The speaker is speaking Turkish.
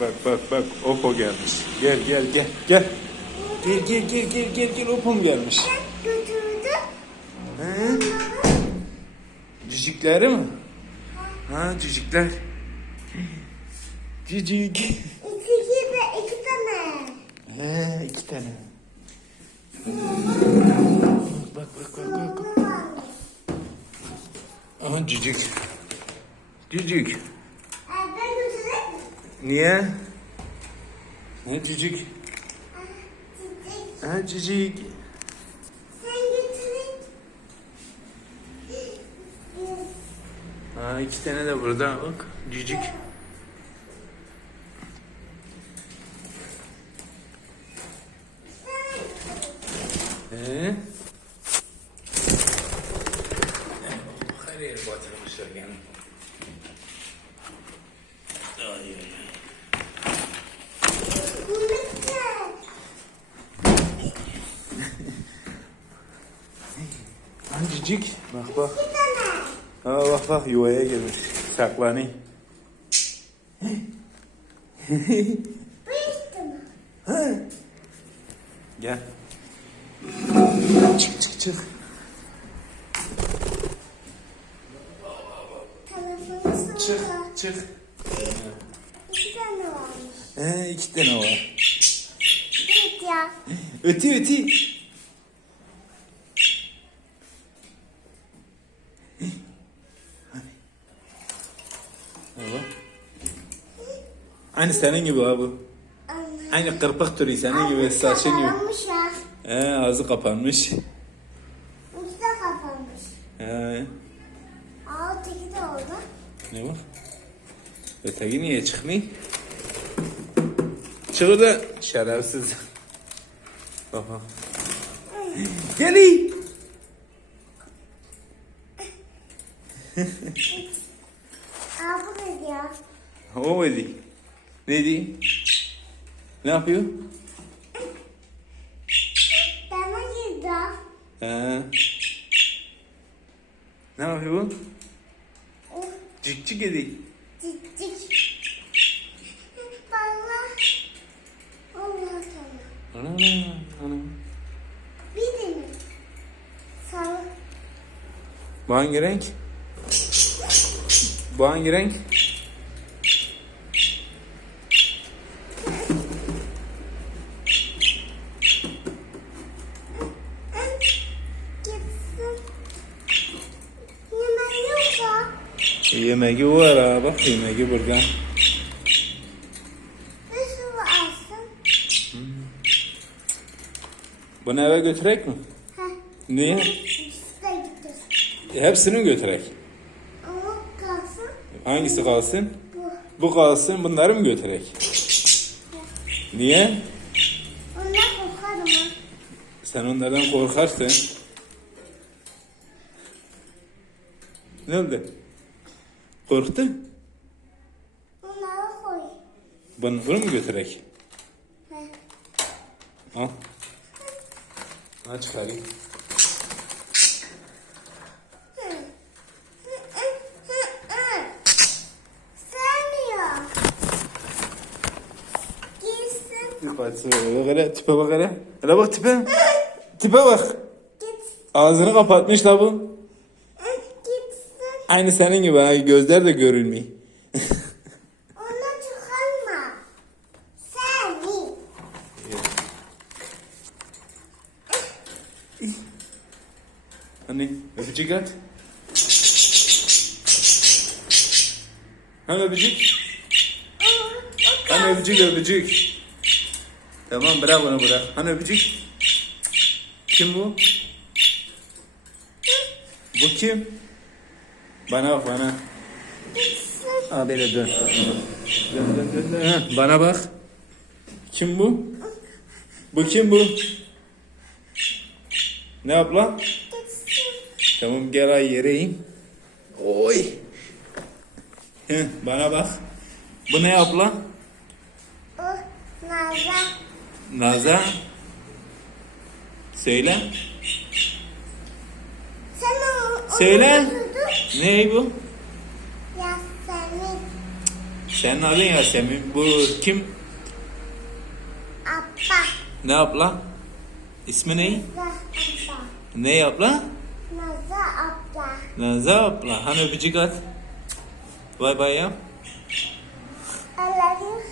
bak bak bak Oppo gelmiş. Gel gel gel gel. Gel gel gel gel gel gel Oppo'm gelmiş. He? Cicikleri mi? Ha cicikler. Cicik. İki gibi iki tane. He iki tane. Bak bak bak bak. bak. Aha cicik. Cicik. Ee, ben götüreyim mi? Niye? Ne cicik? Ha cicik. Ha iki tane de burada bak. Cicik. Ee? Her yere batırmışlar gene. Ay ay ay. Bu bitti. Cicik. Bak bak. Ha bak bak yuvaya girmiş. Saklanıyor. Gel. Çık çık çık. Çık çık. İki tane varmış. He iki tane var. Evet ya. Ötü ötü. Baba. Aynı senin gibi abi. Aynı kırpık türü senin gibi saçın gibi. Kapanmış ya. He ağzı kapanmış. İkisi de kapanmış. He. Aa teki de oldu. Ne var? Öteki niye çıkmıyor? Çıkır da şerefsiz. Baba. Geli. Ne ya? O dedi. Ne di? Ne yapıyor? Dama girdi. He. Ne yapıyor bu? Cik cik edi. Cik cik. Sana. Ana ana. Bir de mi? Sağ Bu hangi renk? Bu hangi renk? Yemeği var ha bak yemeği burada. Nasıl alsın? Bunu eve götürek mi? Heh. Niye? Gitti. Hepsini götürek. Ama kalsın. Hangisi kalsın? Bu. Bu kalsın bunları mı götürek? Niye? Ondan korkarım. Sen onlardan korkarsın. Ne oldu? Korktun? Onları koy. Bunu, bunu mu götürek? Heh. Al. Al çıkarayım. Sevmiyor. Gitsin. Kaçsın bak hele tipe bak hele. Bak tipe. Tipe bak. Ağzını kapatmış la bu. Aynı senin gibi ha gözler de görülmüyor. Onu çıkarma. Seni. Hani öpücük at. Hani öpücük? Hani öpücük öpücük. Tamam bırak onu bırak. Hani öpücük? Kim bu? Bu kim? Bana bak bana. Ha böyle dön. Dön dön dön dön. Ha, bana bak. Kim bu? Bu kim bu? Ne yap lan? Tamam gel ay yere in. Oy. Heh, bana bak. Bu ne yap lan? Nazan. Naza. Söyle. Sen onu Söyle. Ne bu? Yasemin. Senin adın Yasemin. Bu kim? Abba. Ne abla? İsmi ne? Nazlı abla. Ne abla? Nazlı abla. Nazlı abla. Hani öpücük at. Bay bay yap. Allah'ım.